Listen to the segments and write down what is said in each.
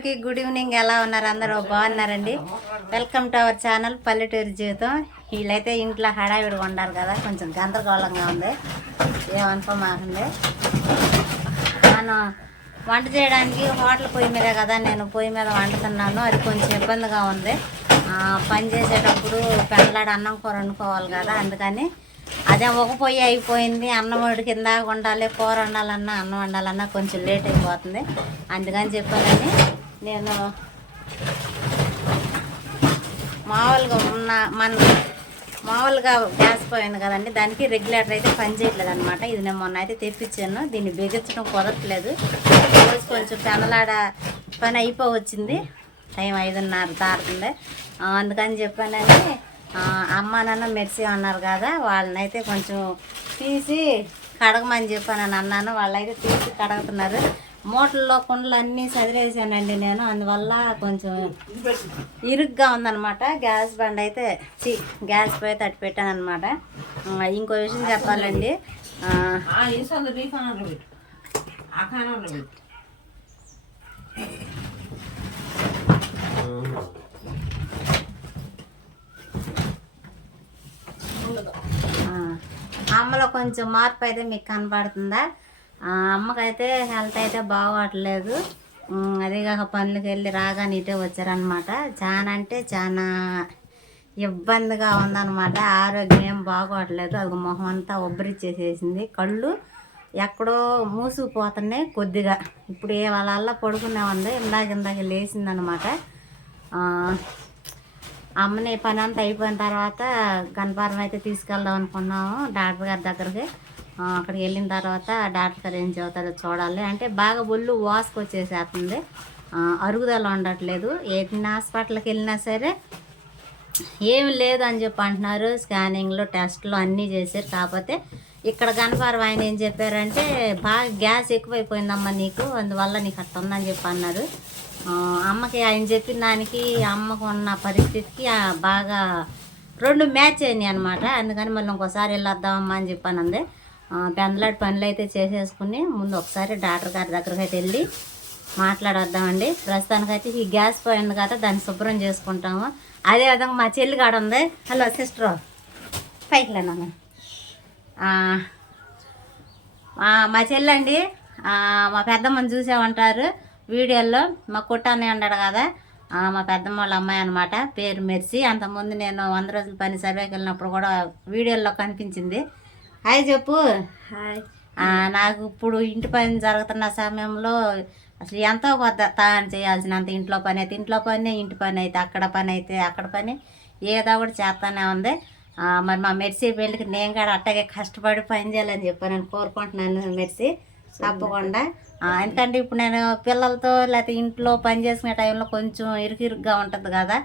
అందరికీ good evening. ఎలా ఉన్నారు? అందరూ బాగున్నారండి. వెల్కమ్ టు అవర్ ఛానల్ పల్లెటూరు జీవితం. వీళ్ళైతే ఇంట్లో హడావిడిగా ఉండాలి కదా కొంచెం గందరగోళంగా ఉంది. ఏమనుకోమాకండి మనం వంట చేయడానికి హోటల్ పొయ్యి మీదే కదా నేను పొయ్యి మీద వండుతున్నాను. అది కొంచెం ఇబ్బందిగా ఉంది. పని చేసేటప్పుడు పెళ్ళాడు అన్నం కూర వండుకోవాలి కదా అందుకని అదే ఒక పొయ్యి అయిపోయింది. అన్నం కింద వండాలి కూర వండాలన్నా అన్నం వండాలన్నా కొంచెం లేట్ అయిపోతుంది. అందుకని చెప్పానని నేను మామూలుగా ఉన్న మన మామూలుగా గ్యాస్ పోయింది కదండి దానికి రెగ్యులేటర్ అయితే పని చేయట్లేదు అనమాట ఇది నేను మొన్న అయితే తెప్పించాను. దీన్ని బిగించడం కుదరట్లేదు. రోజు కొంచెం పెనలాడ పని అయిపోవచ్చింది. టైం ఐదున్నర దాటుతుంది. అందుకని చెప్పానని అమ్మ నాన్న మెర్సీ అన్నారు కదా వాళ్ళనైతే కొంచెం తీసి కడగమని చెప్పానని అన్నాను. వాళ్ళైతే తీసి కడుగుతున్నారు. మూటల్లో కుండలు అన్నీ చదివేసానండి నేను. అందువల్ల కొంచెం ఇరుగ్గా ఉందన్నమాట. గ్యాస్ బండ్ అయితే చి గ్యాస్ పోయి తట్టి పెట్టాను అనమాట ఇంకో విషయం చెప్పాలండి. అమ్మలో కొంచెం మార్పు అయితే మీకు కనపడుతుందా? అమ్మకైతే హెల్త్ అయితే బాగోట్లేదు. అదేగాక పనులకు వెళ్ళి రాగానే ఇటే వచ్చారనమాట చాలా అంటే చాలా ఇబ్బందిగా ఉందన్నమాట. ఆరోగ్యం ఏం బాగోట్లేదు. అది మొహం అంతా ఉబ్బరిచ్చేసేసింది. కళ్ళు ఎక్కడో మూసుకుపోతున్నాయి కొద్దిగా. ఇప్పుడు ఏ వాళ్ళ పడుకునే ఉంది. ఇందాక ఇందాక లేచిందనమాట అమ్మని పని అంతా అయిపోయిన తర్వాత గణపారం అయితే తీసుకెళ్దాం అనుకున్నాము డాక్టర్ గారి దగ్గరికి. అక్కడికి వెళ్ళిన తర్వాత డాక్టర్ గారు ఏం చెబుతారో చూడాలి. అంటే బాగా ఒళ్ళు వాసుకు వచ్చేసేస్తుంది. అరుగుదల ఉండట్లేదు. ఏ హాస్పిటల్కి వెళ్ళినా సరే ఏమి లేదు అని చెప్పి అంటున్నారు. స్కానింగ్లు టెస్ట్లు అన్నీ చేశారు. కాకపోతే ఇక్కడ గణపారం ఆయన ఏం చెప్పారంటే బాగా గ్యాస్ ఎక్కువైపోయిందమ్మా నీకు అందువల్ల నీకు అట్ట ఉందని చెప్పి అన్నారు. అమ్మకి ఆయన చెప్పిన దానికి అమ్మకు ఉన్న పరిస్థితికి బాగా రెండు మ్యాచ్ అయినాయి అనమాట అందుకని మళ్ళీ ఇంకోసారి వెళ్ళొద్దామమ్మా అని చెప్పాను అంది పనులు అయితే చేసేసుకుని ముందు ఒకసారి డాక్టర్ గారి దగ్గరికి అయితే వెళ్ళి మాట్లాడొద్దామండి. ప్రస్తుతానికైతే ఈ గ్యాస్ పోయింది కదా దాన్ని శుభ్రం చేసుకుంటాము. అదేవిధంగా మా చెల్లి కాడ ఉంది. Hello sister. పైకి లేనమ్మా మా చెల్లి అండి మా పెద్దమ్మని చూసామంటారు వీడియోలో మా కుట్టానే ఉన్నాడు కదా మా పెద్దమ్మ వాళ్ళ అమ్మాయి అనమాట పేరు మెర్సి. అంతకుముందు నేను వంద రోజుల పని సర్వేకి వెళ్ళినప్పుడు కూడా వీడియోలో కనిపించింది. హాయ్ చెప్పు. హాయ్. నాకు ఇప్పుడు ఇంటి పని జరుగుతున్న సమయంలో అసలు ఎంతో కొద్ద తాను చేయాల్సినంత ఇంట్లో పని అయితే ఇంట్లో పని ఇంటి పని అయితే అక్కడ పని అయితే అక్కడ పని. ఏదో ఒకటి చేస్తానే ఉంది. మరి మా మెర్సీ పెళ్ళికి నేను కూడా అట్టగే కష్టపడి పని చేయాలని చెప్పి నేను కోరుకుంటున్నాను మెర్సీ. తప్పకుండా. ఎందుకంటే ఇప్పుడు నేను పిల్లలతో లేకపోతే ఇంట్లో పని చేసుకునే టైంలో కొంచెం ఇరుకు ఇరుగ్గా ఉంటుంది కదా.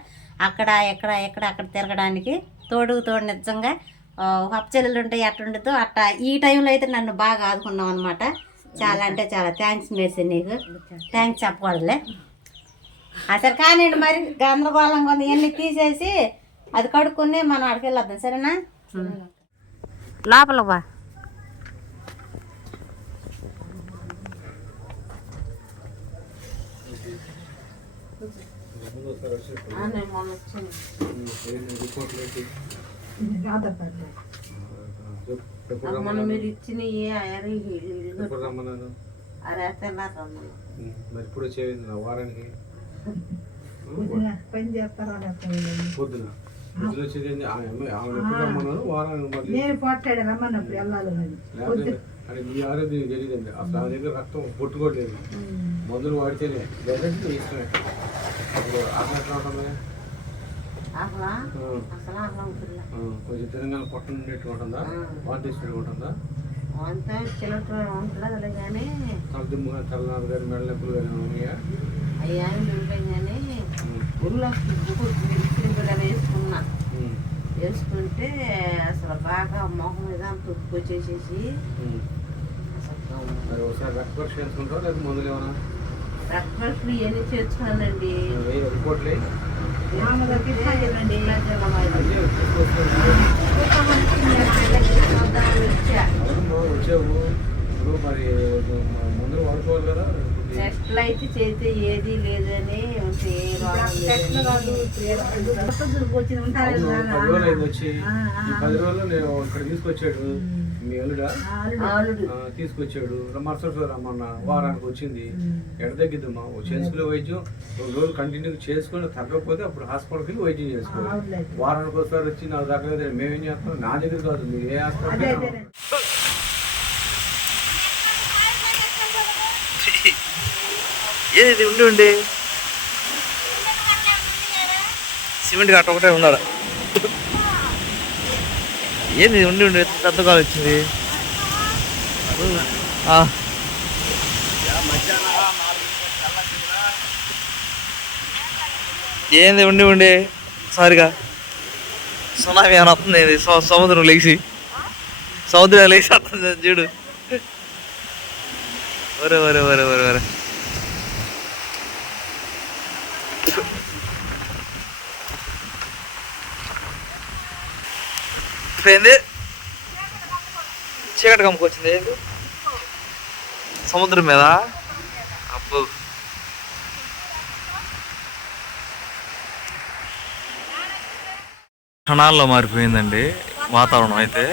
అక్కడ ఎక్కడ ఎక్కడ అక్కడ తిరగడానికి తోడు తోడు నిజంగా ఆ, ఉంటాయి అట్ట ఉండదు అట్ట ఈ టైంలో అయితే నన్ను బాగా ఆదుకున్నావు అనమాట చాలా అంటే చాలా థ్యాంక్స్ మేసి నీకు. థ్యాంక్స్ చెప్పకూడదులే. అసలు కానివ్వండి మరి గందరగోళంగా ఉంది. ఇవన్నీ తీసేసి అది కడుక్కుని మనం అక్కడికి వెళ్ళొద్దాం. సరేనా? లోపల బా మొన్న మొన్న మీరు ఇచ్చిన ఏ ఎప్పుడు రమ్మన్నాను? మరి ఇప్పుడు వచ్చేది వారానికి? పని చేస్తారా పొద్దున. పొద్దున వచ్చేది? ఆమె ఎప్పుడు రమ్మన్నాను వారానికి నేను పోట్లాడు రమ్మన్నప్పుడు వెళ్ళాలి అది మీ ఆరోగ్యం తెలియదండి అసలు ఆ దగ్గర రక్తం పుట్టుకోలేదు మందులు వాడితేనే లేదంటే ఇష్టమే ఆకలి ఎట్లా ఉంటుంది అసలు ఆ, అసలు అసలు ఉంటుంది ఆ, కొంచెం తెలంగాణ పొట్ట ఉండేట్టు ఉంటుందా? వాంటేసి ఉంటుందా? అంతా చిల్లర ఉంటుంది కానీ తలదిమ్ము కానీ తలనాడు కానీ మెడ నొప్పులు కానీ ఉన్నాయా? అయ్యా ఉంటాయి కానీ ఊళ్ళో వేసుకున్నా. వేసుకుంటే అసలు బాగా మొహం మీద తుప్పు వచ్చేసేసి. ఉమ్. అసలు మరి ఒకసారి రక్త పరీక్ష చేసుకుంటారా లేదా మందులు ఏమైనా? రక్తపరీక్షలు ఇవన్నీ చేర్చుకోవాలండి ఏ రిపోర్ట్లు టెస్ట్లు అయితే చేస్తే ఏది లేదని పది రోజులు నేను ఇక్కడ తీసుకొచ్చాడు. మీ అల్లుడా? తీసుకొచ్చాడు. మరుసటి రోజు రమ్మన్న వారానికి వచ్చింది. ఎడ తగ్గిద్దమ్మా ఓ చేసుకునే వైద్యం. రెండు రోజులు కంటిన్యూ చేసుకుని తగ్గకపోతే అప్పుడు హాస్పిటల్కి వెళ్ళి వైద్యం చేసుకోవాలి. వారానికి ఒకసారి వచ్చి నాకు తగ్గలేదు మేమేం చేస్తాం? నా దగ్గర కాదు. మీరు ఏ హాస్పిటల్ ఏది ఉండి ఉండి? సిమెంట్ కట్ట ఒకటే ఉండాలి ఏంది ఉండి ఉండి ఎంత పెద్ద కాలు వచ్చింది? ఆ. ఏంది ఉండి ఉండి? సారిగా. సునామీ అని వస్తుంది ఇది సముద్రం లేచి. సముద్రం లేచి వస్తుంది చూడు. ఒరే ఒరే ఒరే ఒరే ఒరే. ఏంది చీకటి కమ్ముకొచ్చింది సముద్రం మీద. అబ్బో. క్షణాల్లో మారిపోయిందండి వాతావరణం అయితే.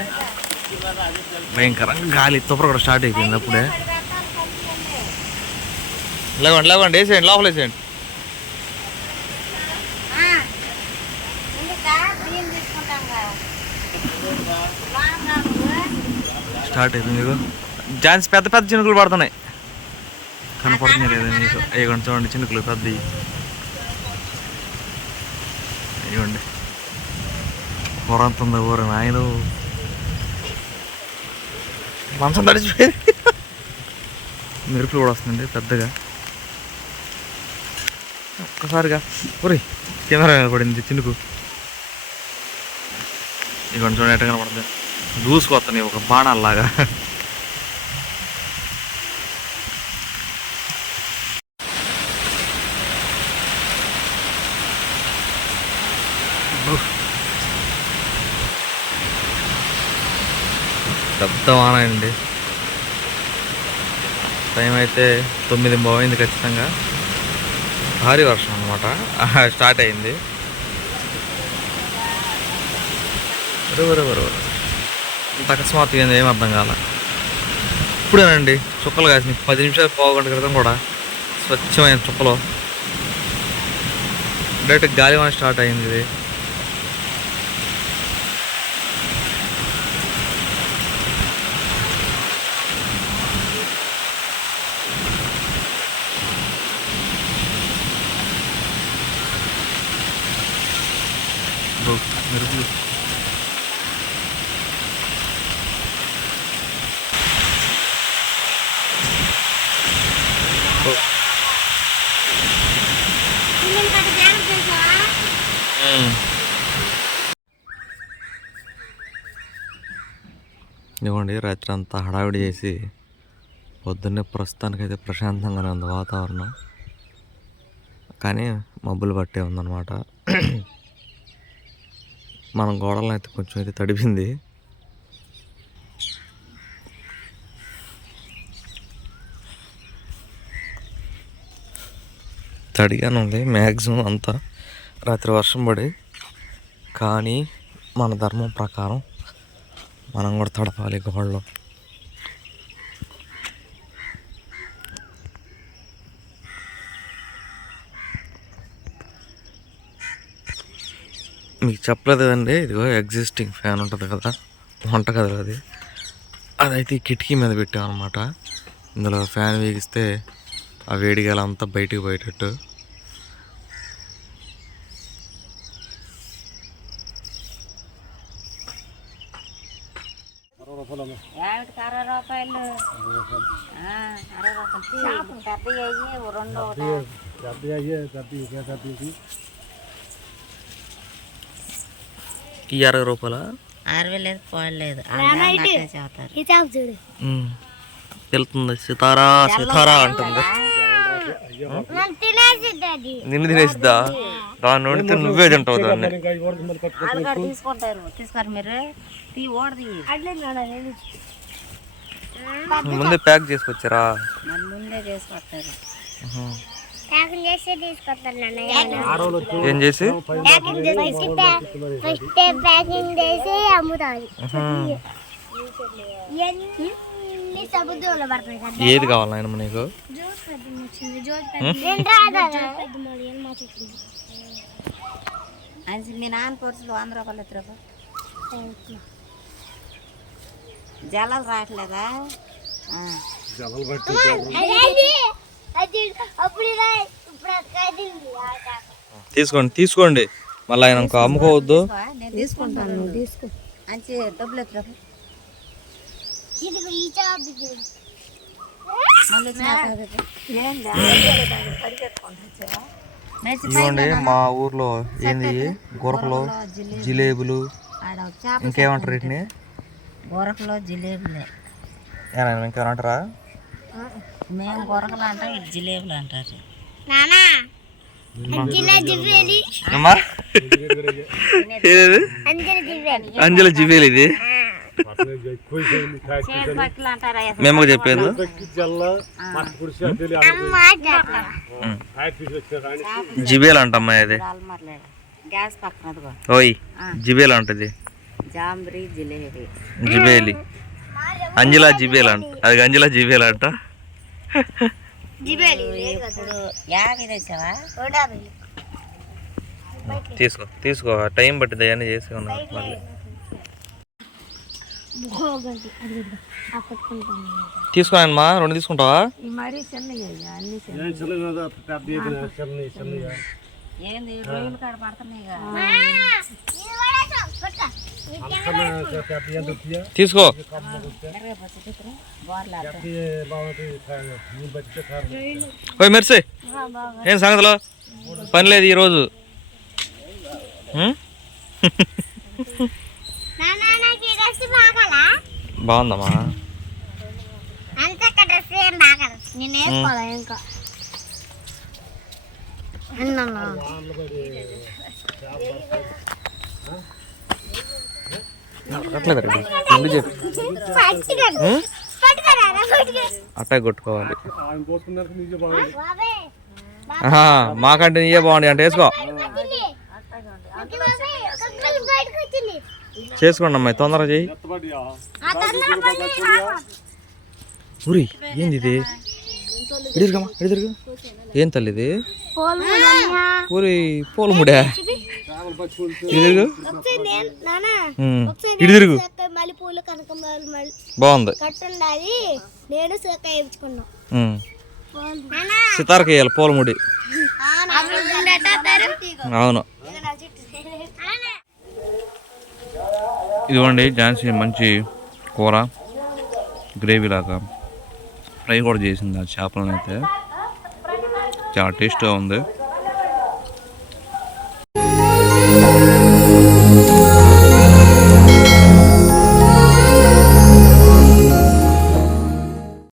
భయంకరంగా గాలి తుప్పర కూడా స్టార్ట్ అయిపోయింది అప్పుడే. లేవండి లేవండి వేసేయండి లోపల వేసేయండి స్టార్ట్ అయిపోయింది ఇగో ఝాన్సీ పెద్ద పెద్ద చినుకులు పడుతున్నాయి. కనపడుతున్నాయి లేదా మీకు ఇవ్వండి చూడండి చినుకులు పెద్దవి. ఇవ్వండి ఊరంతుంది ఊరు నాయన. మంచం తడిచిపోయింది. మెరుపులు కూడా వస్తుంది పెద్దగా. ఒక్కసారిగా. ఒరే కెమెరా పడింది చినుకు. ఇవ్వండి చూడండి ఎట్ట కనపడుతుంది. దూసుకొస్తున్నాయి ఒక బాణాల్లాగా. పెద్ద వాన అండి టైం అయితే తొమ్మిది పోయింది ఖచ్చితంగా. భారీ వర్షం అనమాట స్టార్ట్ అయింది. ఒరే ఒరే ఒరే ఇంత అకస్మాత్తుగా ఏం అర్థం కాల. ఇప్పుడేనండి చుక్కలు కాసినాయి పది నిమిషాలు పావుగంట క్రితం కూడా స్వచ్ఛమైన చుక్కలు. డైరెక్ట్ గాలివాన స్టార్ట్ అయింది. ఇది ఓ, మెరుపులు ఓ. మ్మ్. ఇవ్వండి రాత్రి అంతా హడావిడి చేసి పొద్దున్నే ప్రస్తుతానికైతే ప్రశాంతంగానే ఉంది వాతావరణం. కానీ మబ్బులు పట్టే ఉందన్నమాట. మన గోడలను అయితే కొంచెం అయితే తడిపింది. తడిగానే ఉంది మ్యాక్సిమం అంతా. రాత్రి వర్షం పడి కానీ మన ధర్మం ప్రకారం మనం కూడా తడపాలి గోడలో మీకు చెప్పలేదు కదండి ఇదిగో ఎగ్జిస్టింగ్ ఫ్యాన్ ఉంటుంది కదా వంట కదా అది. అదైతే ఈ కిటికీ మీద పెట్టామన్నమాట. ఇందులో ఫ్యాన్ వేగిస్తే ఆ వేడిగాలంతా అంతా బయటికి పోయేటట్టు యాభైకి అరవై రూపాయలు ఆ, అరవై అయ్యి ఈ అరవై రూపాయల? అరవై లేదు పోలేదు వెళ్తుంది. సితారా సితారా అంటుంది. నిన్ను తినేసిద్దా? దాన్ని వండితే నువ్వే తింటావు దాన్ని. తీసుకుంటారు తీసుకోరు మీరు. తీ ఓడది. ముందే ప్యాక్ చేసుకొచ్చారా? ముందే చేసుకొస్తారు. ఉహు. ప్యాకింగ్ చేసి తీసుకొస్తాను నాన్న. ఏం చేసి? ప్యాకింగ్ చేసి ఫస్ట్ ప్యాకింగ్ చేసి అమ్ముతారు. ఎన్ని సముద్రంలో పడతాయి కదా? ఏది కావాలి నాయనమ్మ నీకు? మా నాన్న పర్సులు వంద రూపాయలు ఎత్తురా జలాలు రావట్లేదా? తీసుకోండి తీసుకోండి. మళ్ళీ ఆయన ఇంకో అమ్ముకోవద్దు. నేను తీసుకుంటాను. నువ్వు తీసుకో. అంచి డబ్బులు ఇదిగోండి మా ఊర్లో ఏంది? గురకలు జిలేబులు ఇంకేమంటారు వీటిని? గొరకలో జిలేబులే. ఏనా ఇంకేమంటారా మేము గొరకలు అంటాం ఇది జిలేబులు అంటారు. నానా? అంజల జివేలు ఇది. అంటారా? మేము చెప్పేది. అమ్మ జిబేలు అంటమ్మా అదిగో. ఓయ్ జిబేలు అంటది. జాంబ్రీ జిలేబీ. జిబేలి. అంజలా జిబేలు అంట. అది అంజలా జిబేలు అంట. జివ్వేలి ఇప్పుడు యాభై తెచ్చావా? తీసుకో తీసుకో. టైం పట్టింది అవన్నీ చేసి మళ్ళీ. తీసుకోనమ్మా రెండు తీసుకుంటావా? మరీ చిన్నవి అన్ని ఏంది రొయ్యలు కాడ పడుతున్నాయి తీసుకో. ఓయ్ మెర్సీ. ఏం సంగతిలో? పని లేదు ఈరోజు. బాగుందమ్మా. అంత డ్రెస్ ఏం బాగాలి నేను వేసుకోవాలా ఇంకా అన్నమ్మా అట్లేదు రెడ్డి చెప్పు. అట్టే కొట్టుకోవాలి. మాకంటే నీయే బాగుంది. అంటే వేసుకో. చేసుకోండి అమ్మాయి. తొందరగా రాకు. ఊరి ఏంది ఇది? ఎదురుగమ్మా ఎదురుగా ఏం తల్లి ఇది? ఊరి పూలముడా ఇదిరుగు బాగుంది. నేను. సితార్కి వేయాలి పూలముడి అవును. ఇదిగోండి ఝాన్సీ మంచి కూర. గ్రేవీ లాగా ఫ్రై కూడా చేసింది ఆ చేపలను అయితే చాలా టేస్ట్గా ఉంది.